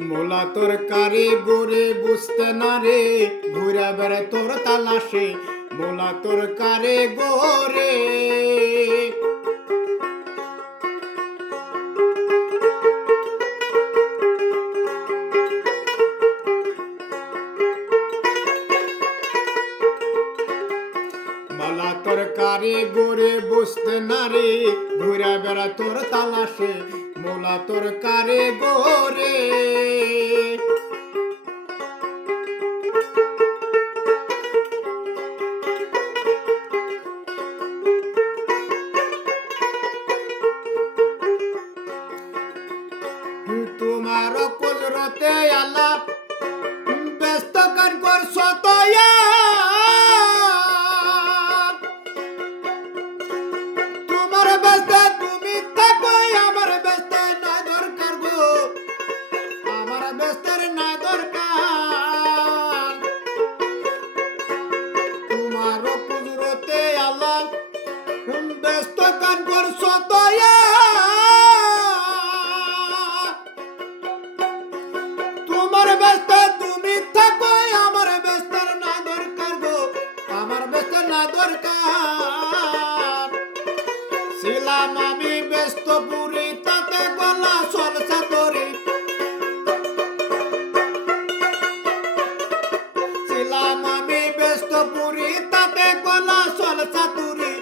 মোলা তোর কারে গোরে বুঝতে না রে, ঘুরা বেড়ে তোর তালাশে। মোলা তোর কারে গোরে, মোলা তোর কারে গোরে বুঝতে না রে, ঘুরা বেড়া তোর তালাশে। মোলা তোর কারে গোরে, তোমার কুদরতে আল্লাহ ব্যস্ত কান করছ তয়া। তোমার ব্যস্ত তুমি থাকো, আমার ব্যস্ত না দরকার গো, আমার ব্যস্তের না দরকার। তোমার কুদরতে আল্লাহ ব্যস্ত কান করছ তয়া। তোমার ব্যস্ত তুমি থাকো, আমার ব্যস্তের না দরকার গো, আমার ব্যস্তের না দরকার। ছিলাম আমি ব্যস্ত পুরি, তাতে গলা সলসা তরি। ছিলাম আমি ব্যস্ত পুরি, তাতে গলা সলসা তুরি।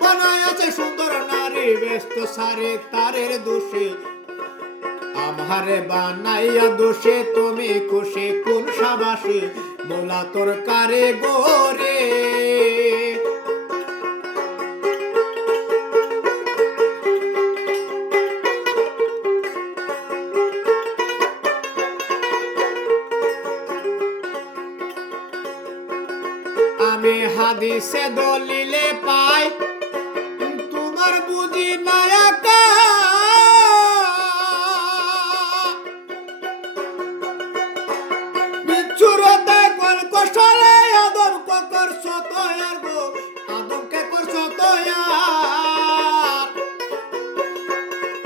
বনায় আছে সুন্দর নারী, ব্যস্ত সারে তারের দোষে। আমারে বানাইয়া দোষে তুমি খুশি কোন সাবাসে। মোলা তোর কারে গোরে, আমি হাদিসে দলিলে পাই, তোমার বুঝি নায়কা। বিচ্ছুরতে কল কষলে আদম ককর সতয়ার গো, আদমকে কর সতয়ার।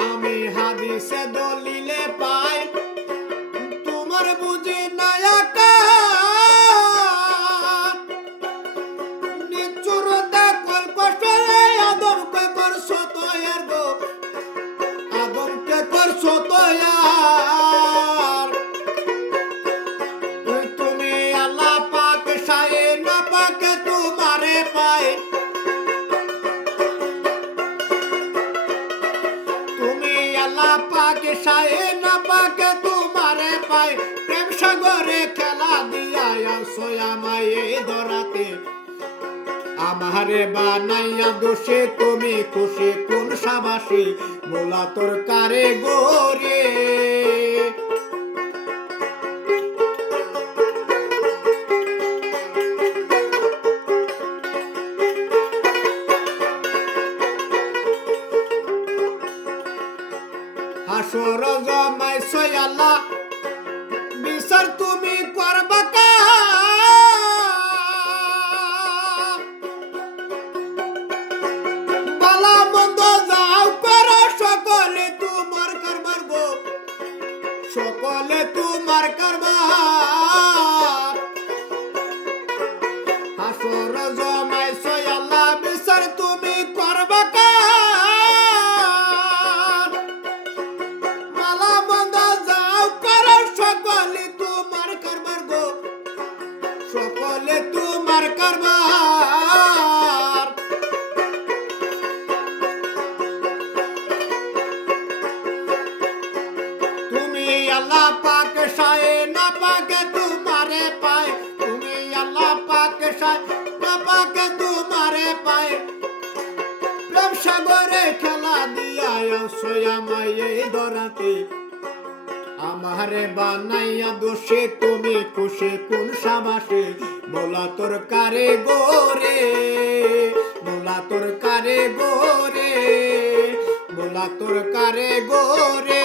আমি হাদিসে দলিলে পাই, তোমার বুঝি নায়কা। বিচ্ছুরতে কল কষলে আদমকে কর সতয়ার গো, আদমকে কর সতয়ার। তুমি আল্লাহ পাক সায়ে না পাকে তোমারে পায়। তুমি আল্লাহ পাক সায়ে না পাকে তোমারে পায়। প্রেম সাগরে খেলা দিয়া আসো আমায় এই ধরাতে। আমারে বানাইয়া দোষে তুমি খুশি কোন সাবাসে। মোলা তোর কারে গোরে, হাসর জমাইছ আল্লাহ বিচার তুমি করবা কার। বালা মন্দ যাও করো, সকলে তোমার কারবার গো, সকলে তোমার কারবার। হাসর জমাইছ আল্লাহ বিচার তুমি করবা কার। বালা মন্দ যাও করো, সকলে তোমার কারবার গো, সকলে তোমার কারবার। তুমি আল্লাহ পাক সায়ে না পাকে তোমারে পায়। তুমি আল্লাহ পাক সায়ে না পাকে তোমারে পায়। প্রেম সাগরে খেলা দিয়া আসো আমায় এই ধরাতে। আমারে বানাইয়া দোষে তুমি খুশি কোন সাবাসে। মোলা তোর কারে গোরে, মোলা তোর কারে গোরে, মোলা তোর কারে গোরে।